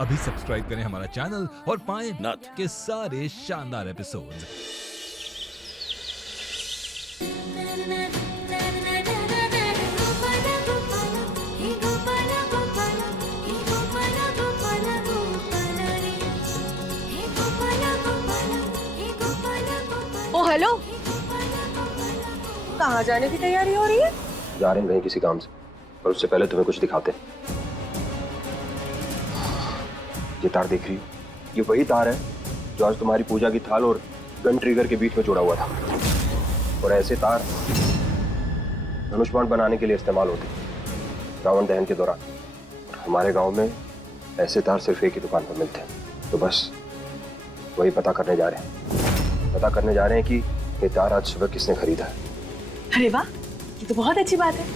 अभी सब्सक्राइब करें हमारा चैनल और पाएं नाथ के सारे शानदार एपिसोड्स। ओ हेलो, कहाँ जाने की तैयारी हो रही है? जा रहे हैं कहीं किसी काम से, पर उससे पहले तुम्हें कुछ दिखाते हैं। ये तार देख रही हो? ये वही तार है जो आज तुम्हारी पूजा की थाल और गन ट्रिगर के बीच में जुड़ा हुआ था। और ऐसे तार धनुष बाण बनाने के लिए इस्तेमाल होते रावण दहन के दौरान। हमारे गांव में ऐसे तार सिर्फ एक ही दुकान पर मिलते हैं। तो बस वही पता करने जा रहे हैं। पता करने जा रहे हैं कि ये तार आज सुबह किसने खरीदा है। अरे वाह, ये तो बहुत अच्छी बात है।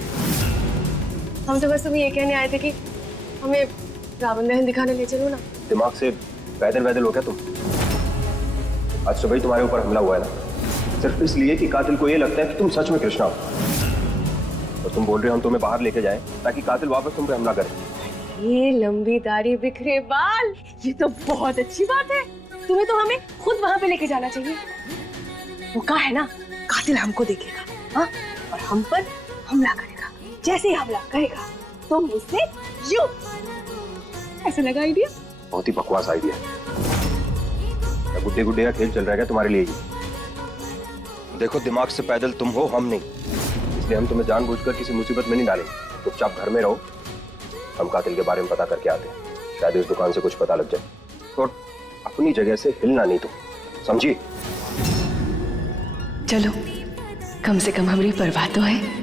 हम तो बस तुम्हें ये कहने आए थे कि हमें रावण दहन दिखाने ले चलो ना। दिमाग से पैदल हो क्या तुम? आज सुबह ही तुम्हारे ऊपर हमला हुआ है ना, सिर्फ इसलिए कि कातिल को ये लगता है कि तुम सच में कृष्णा हो। और तुम बोल रहे हो हम तुम्हें बाहर लेके जाएं ताकि कातिल वापस तुम पे हमला करे। ये लंबी दाढ़ी बिखरे बाल, ये तो बहुत अच्छी बात है। तुम्हें तो हमें खुद वहां पे लेके जाना चाहिए। वो कहा है ना, कातिल हमको देखेगा, हाँ, और हम पर हमला करेगा। जैसे ही हमला करेगा तो मुझसे यूं, ऐसा लगा आइडिया? बहुत ही बकवास आइडिया है। गुड्डे गुड्डे का खेल चल रहा है क्या तुम्हारे लिए? देखो, दिमाग से पैदल तुम हो, हम नहीं। इसलिए हम तुम्हें जानबूझकर किसी मुसीबत में नहीं डालेंगे। चुपचाप घर में रहो, हम कातिल के बारे में पता करके आते हैं। शायद इस दुकान से कुछ पता लग जाए। और अपनी जगह से हिलना नहीं, तुम समझी? चलो, कम से कम हमारी परवाह तो है।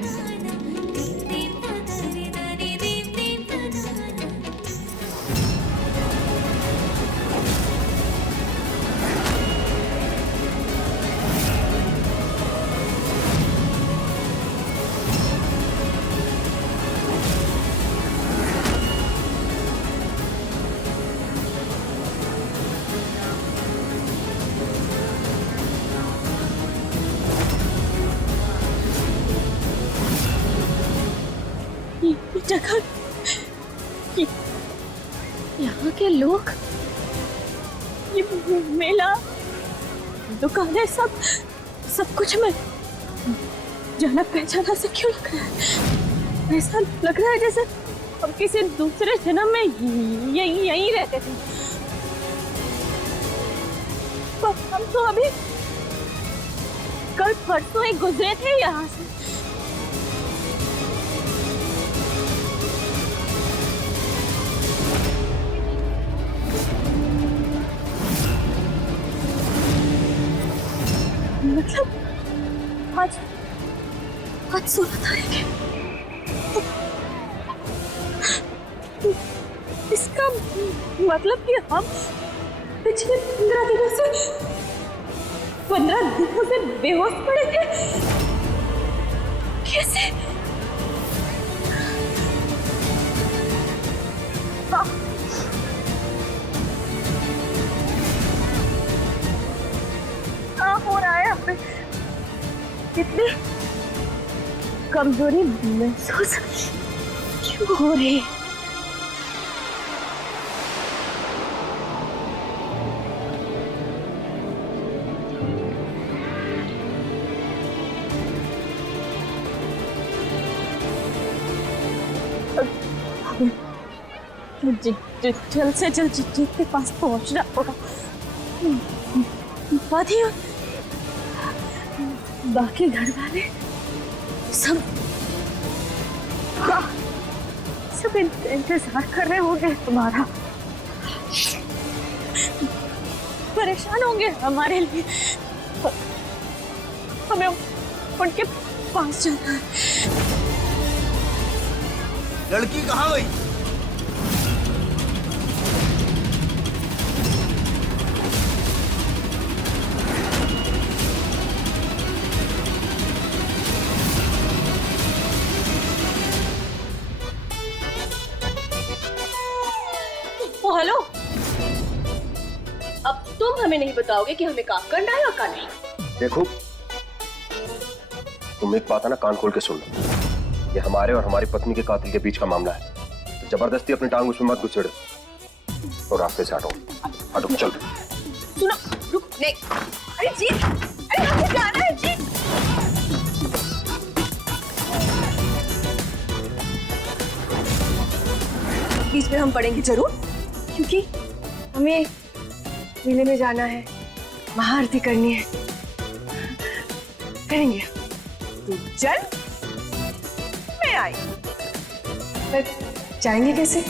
जगह, यहाँ के लोग, ये मेला, दुकानें, सब कुछ में जाना पहचाना से क्यों लग रहा है? ऐसा लग रहा है जैसे हम किसी दूसरे जन्म में यहीं रहते थे। पर हम तो अभी कल परसों ही गुजरे थे यहाँ से। मतलब आज 16 तारीख है। इसका मतलब कि हम पिछले 15 दिनों से बेहोश पड़े थे। कैसे? क्या हो रहा है हमें? कितनी कमजोरी महसूस क्यों हो रही है? जल्द से जल्द जीत के पास पहुंचना होगा। बाकी घर वाले सब इंतजार कर रहे होंगे तुम्हारा, परेशान होंगे हमारे लिए। हमें उनके पास जाना है। लड़की कहाँ गई? ओ हेलो, अब तुम हमें नहीं बताओगे कि हमें काम करना है और क्या नहीं। देखो, तुम एक बात है ना, कान खोल के सुन लो। ये हमारे और हमारी पत्नी के कातिल के बीच का मामला है, तो जबरदस्ती अपनी टांग उसमें मत घुसेड़ो। और रास्ते से हटो। हटो, चल। सुनो, रुक, नहीं। अरे जी, अरे हमको जाना है जी। बीच में हम पढ़ेंगे जरूर, क्योंकि हमें मेले में जाना है, महाआरती करनी है, करेंगे। तू चल, मैं आई। पर जाएंगे कैसे?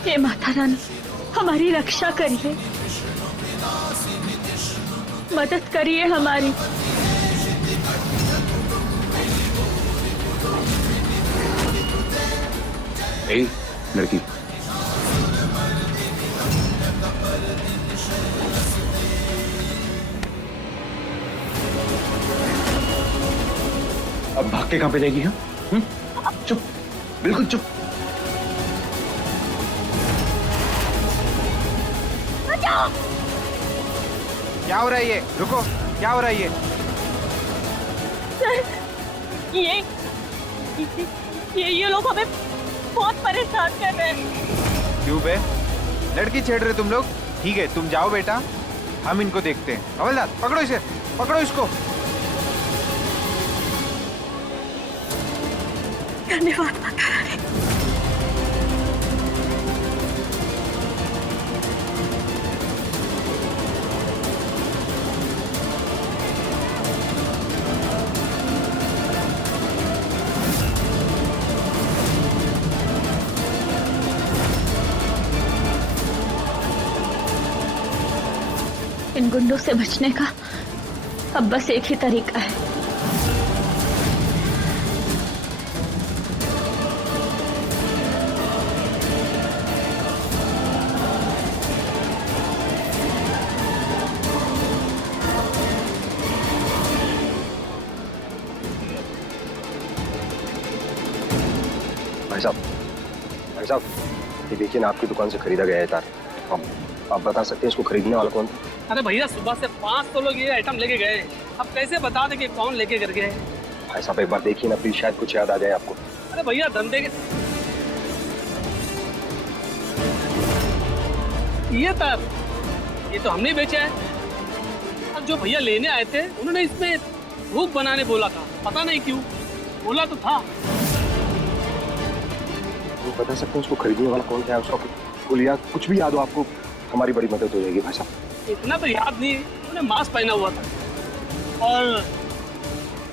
हे माता रानी, हमारी रक्षा करिए, मदद करिए हमारी। ए, लड़की, अब भाग के कहां पे जाएगी? हाँ, चुप, बिल्कुल चुप। क्या हो रहा है ये? रुको, क्या हो रहा है ये? ये लोग हमें बहुत परेशान कर रहे हैं। क्यों बे? लड़की छेड़ रहे तुम लोग? ठीक है, तुम जाओ बेटा, हम इनको देखते हैं। हवलदार, पकड़ो इसे, पकड़ो इसको। धन्यवाद माता रानी। इन गुंडों से बचने का अब बस एक ही तरीका है। भाई साहब, ये देखिए ना, आपकी दुकान से खरीदा गया है तार। आप बता सकते हैं इसको खरीदने वाला कौन था? अरे भैया, सुबह से 500 लोग ये आइटम लेके गए, अब कैसे बता दें कि कौन लेके कर गए? भाई साहब, एक बार देखिए ना प्लीज, शायद कुछ याद आ जाए आपको। अरे भैया, धंधे के ये तार, ये तो हमने बेचा है। अब जो भैया लेने आए थे, उन्होंने इसमें धूप बनाने बोला था, पता नहीं क्यों, बोला तो था। वो बता सकते हैं उसको खरीदने वाला कौन था? उसका कुछ याद, कुछ भी याद हो आपको, हमारी बड़ी मदद हो जाएगी भाई साहब। इतना तो याद नहीं, उन्होंने मास्क पहना हुआ था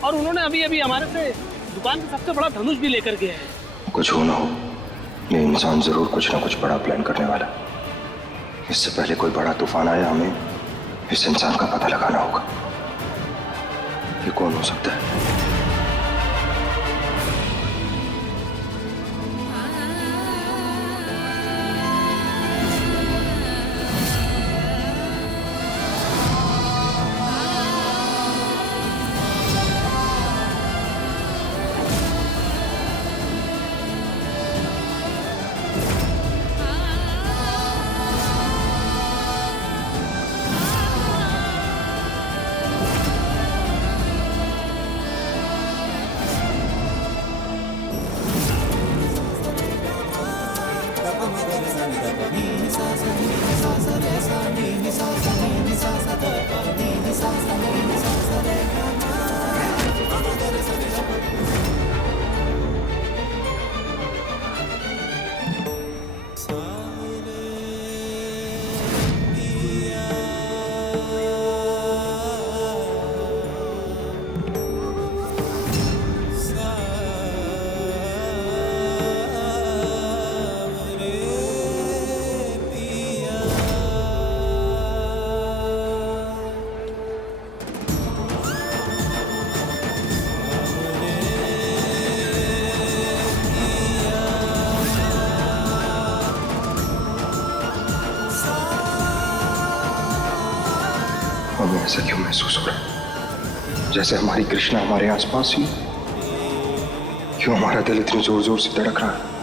और उन्होंने अभी अभी हमारे से दुकान का सबसे बड़ा धनुष भी लेकर गया है। कुछ हो ना हो, ये इंसान जरूर कुछ ना कुछ बड़ा प्लान करने वाला। इससे पहले कोई बड़ा तूफान आया, हमें इस इंसान का पता लगाना होगा। ये कौन हो सकता है? हमें ऐसा क्यों महसूस हो रहा है, जैसे हमारी कृष्णा हमारे आसपास ही? क्यों हमारा दिल इतनी जोर जोर से धड़क रहा है?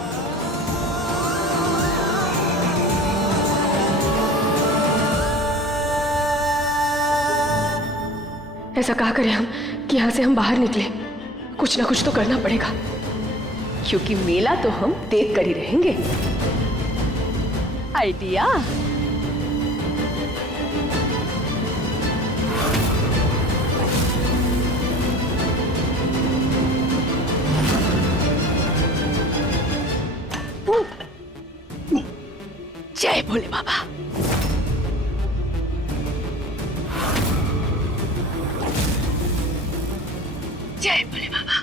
ऐसा कहा करें हम कि यहाँ से हम बाहर निकले। कुछ ना कुछ तो करना पड़ेगा, क्योंकि मेला तो हम देख कर ही रहेंगे। आइडिया? जय भोले बाबा। जय भोले बाबा।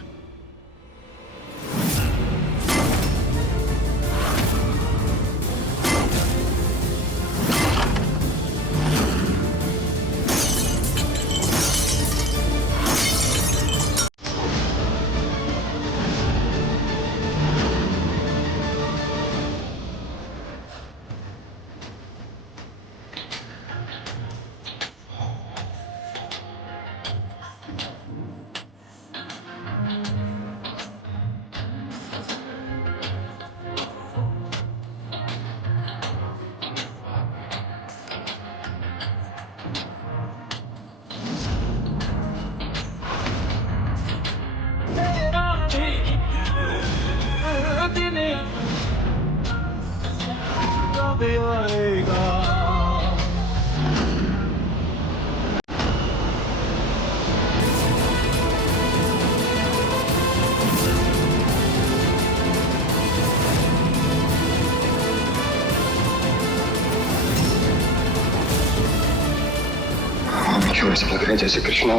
हमें क्यों ऐसा लग रहा है जैसे कृष्णा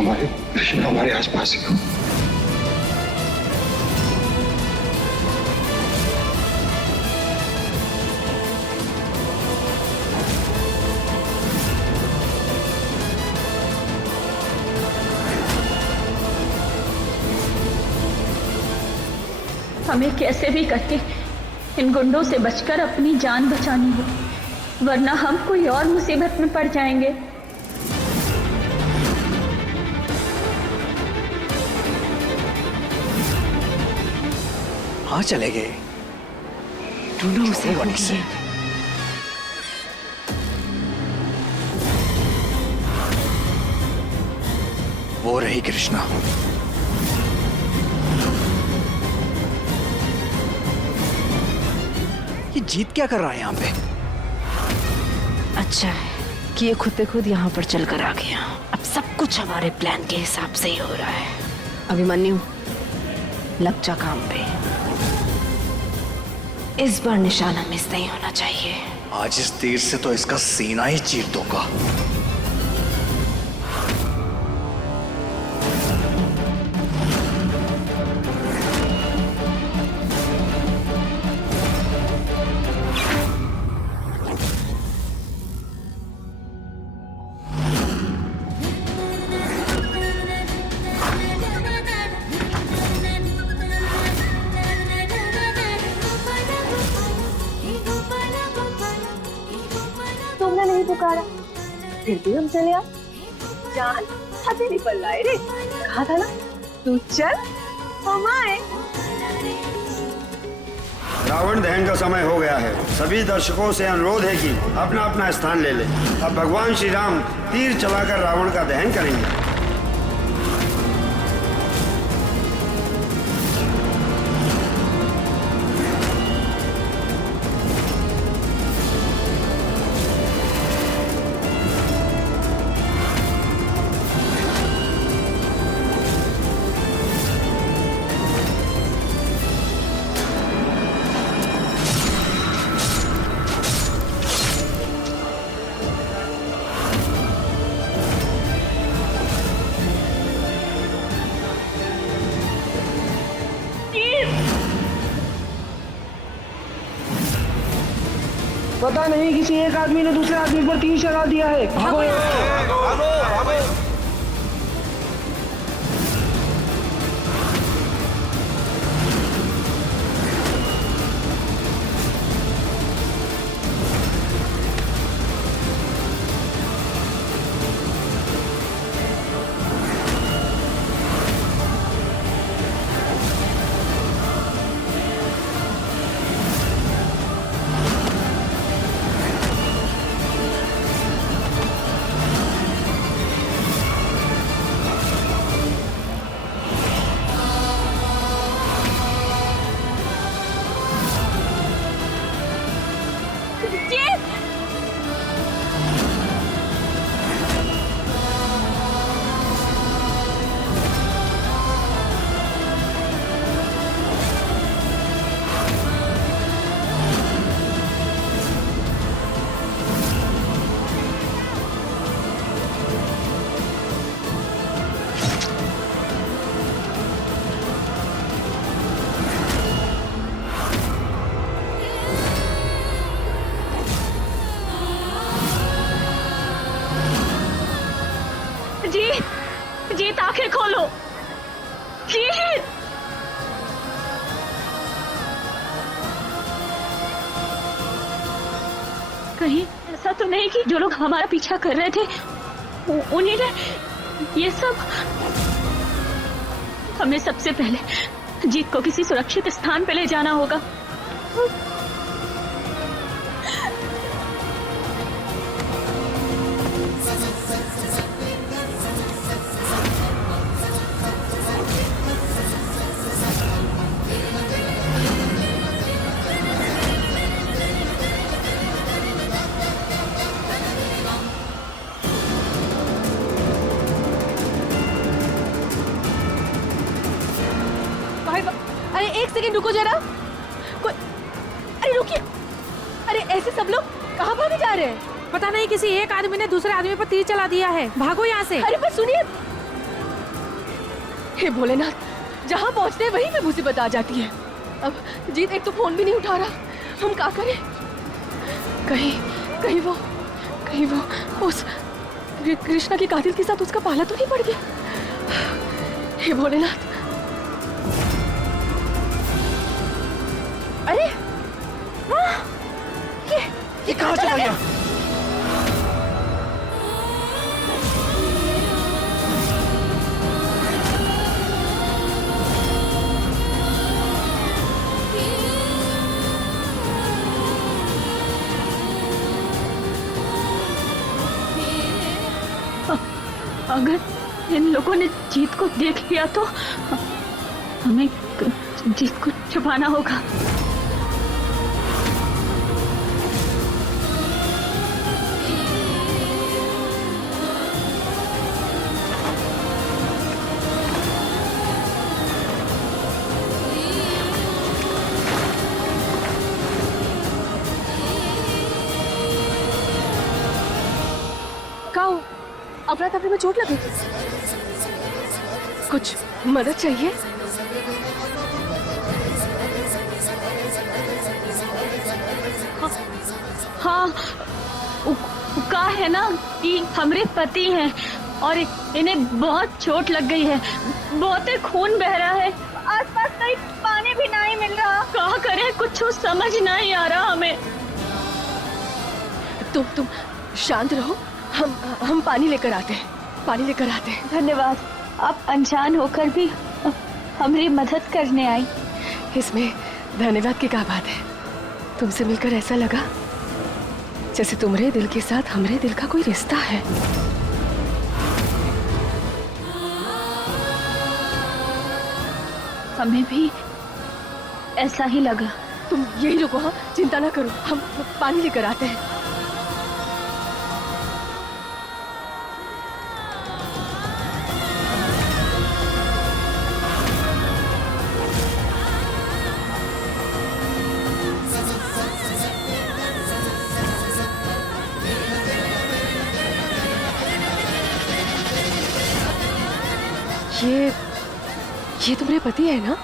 हमारे आसपास ही हो? हमें कैसे भी करके इन गुंडों से बचकर अपनी जान बचानी है, वरना हम कोई और मुसीबत में पड़ जाएंगे। हाँ चले गए। ढूंढो उसे। वो रही कृष्णा। ये जीत क्या कर रहा है यहाँ पे? अच्छा है कि ये खुद पे खुद यहाँ पर चलकर आ गया। अब सब कुछ हमारे प्लान के हिसाब से ही हो रहा है। अभिमन्यु, लग जा काम पे। इस बार निशाना मिस नहीं होना चाहिए। आज इस तीर से तो इसका सीना ही चीर दूंगा। तुमने नहीं पुकारा, फिर भी हम चले आ। जान हथेली पर लाए रे। कहा था ना तू चल, हम आए। रावण दहन का समय हो गया है। सभी दर्शकों से अनुरोध है कि अपना अपना स्थान ले लें। अब भगवान श्री राम तीर चलाकर रावण का दहन करेंगे। पता नहीं किसी एक आदमी ने दूसरे आदमी पर तीर चला दिया है। भागो जीत आंखें खोलो जीत। कहीं ऐसा तो नहीं कि जो लोग हमारा पीछा कर रहे थे उन्हीं ने ये सब। हमें सबसे पहले जीत को किसी सुरक्षित स्थान पे ले जाना होगा। अरे एक सेकंड रुको जरा। कोई अरे रुकिए। अरे ऐसे सब लोग कहाँ भागे जा रहे हैं? पता नहीं, किसी एक आदमी ने दूसरे आदमी पर तीर चला दिया है। भागो यहाँ से। अरे बस सुनिए। हे भोलेनाथ, जहाँ पहुँचते हैं वहीं पे मुसीबत आ जाती है। अब जीत एक तो फोन भी नहीं उठा रहा, हम क्या करें? कहीं वो उस कृष्णा के कातिल के साथ उसका पाला तो नहीं पड़ गया? हे भोलेनाथ। अरे ये कहाँ चला गया? अगर इन लोगों ने जीत को देख लिया तो हमें जीत को छुपाना होगा। अफरा तफरी में चोट लगी, कुछ मदद चाहिए? हाँ, कहा है ना कि हमारे पति हैं और इन्हें बहुत चोट लग गई है, बहुत ही खून बह रहा है, आसपास कहीं पानी भी नहीं मिल रहा। क्या करें, कुछ समझ नहीं आ रहा हमें। तुम शांत रहो, हम पानी लेकर आते हैं। धन्यवाद, आप अनजान होकर भी हमारी मदद करने आई। इसमें धन्यवाद की क्या बात है? तुमसे मिलकर ऐसा लगा जैसे तुम्हारे दिल के साथ हमारे दिल का कोई रिश्ता है। हमें भी ऐसा ही लगा। तुम यही रुको, हाँ, चिंता ना करो, हम पानी लेकर आते हैं। ये तुम्हारे पति है ना?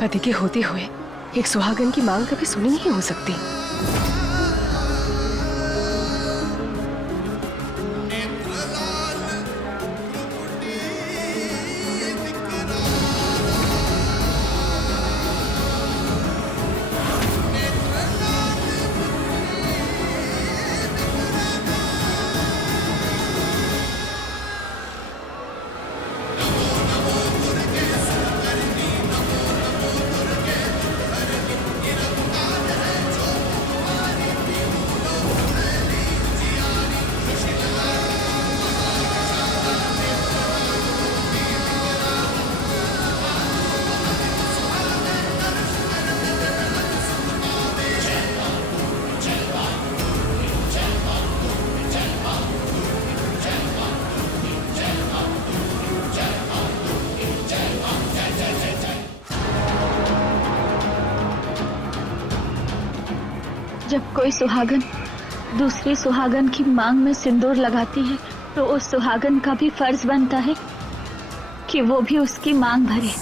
पति के होते हुए एक सुहागन की मांग कभी सुनी नहीं हो सकती। जब कोई सुहागन दूसरी सुहागन की मांग में सिंदूर लगाती है तो उस सुहागन का भी फर्ज बनता है कि वो भी उसकी मांग भरे।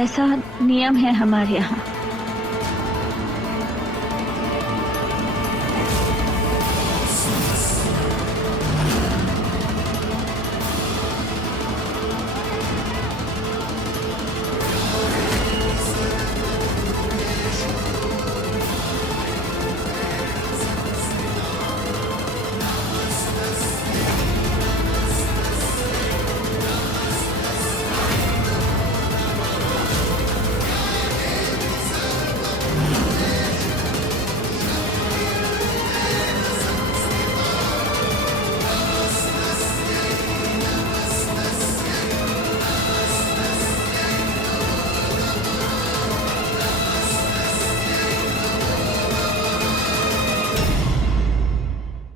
ऐसा नियम है हमारे यहाँ।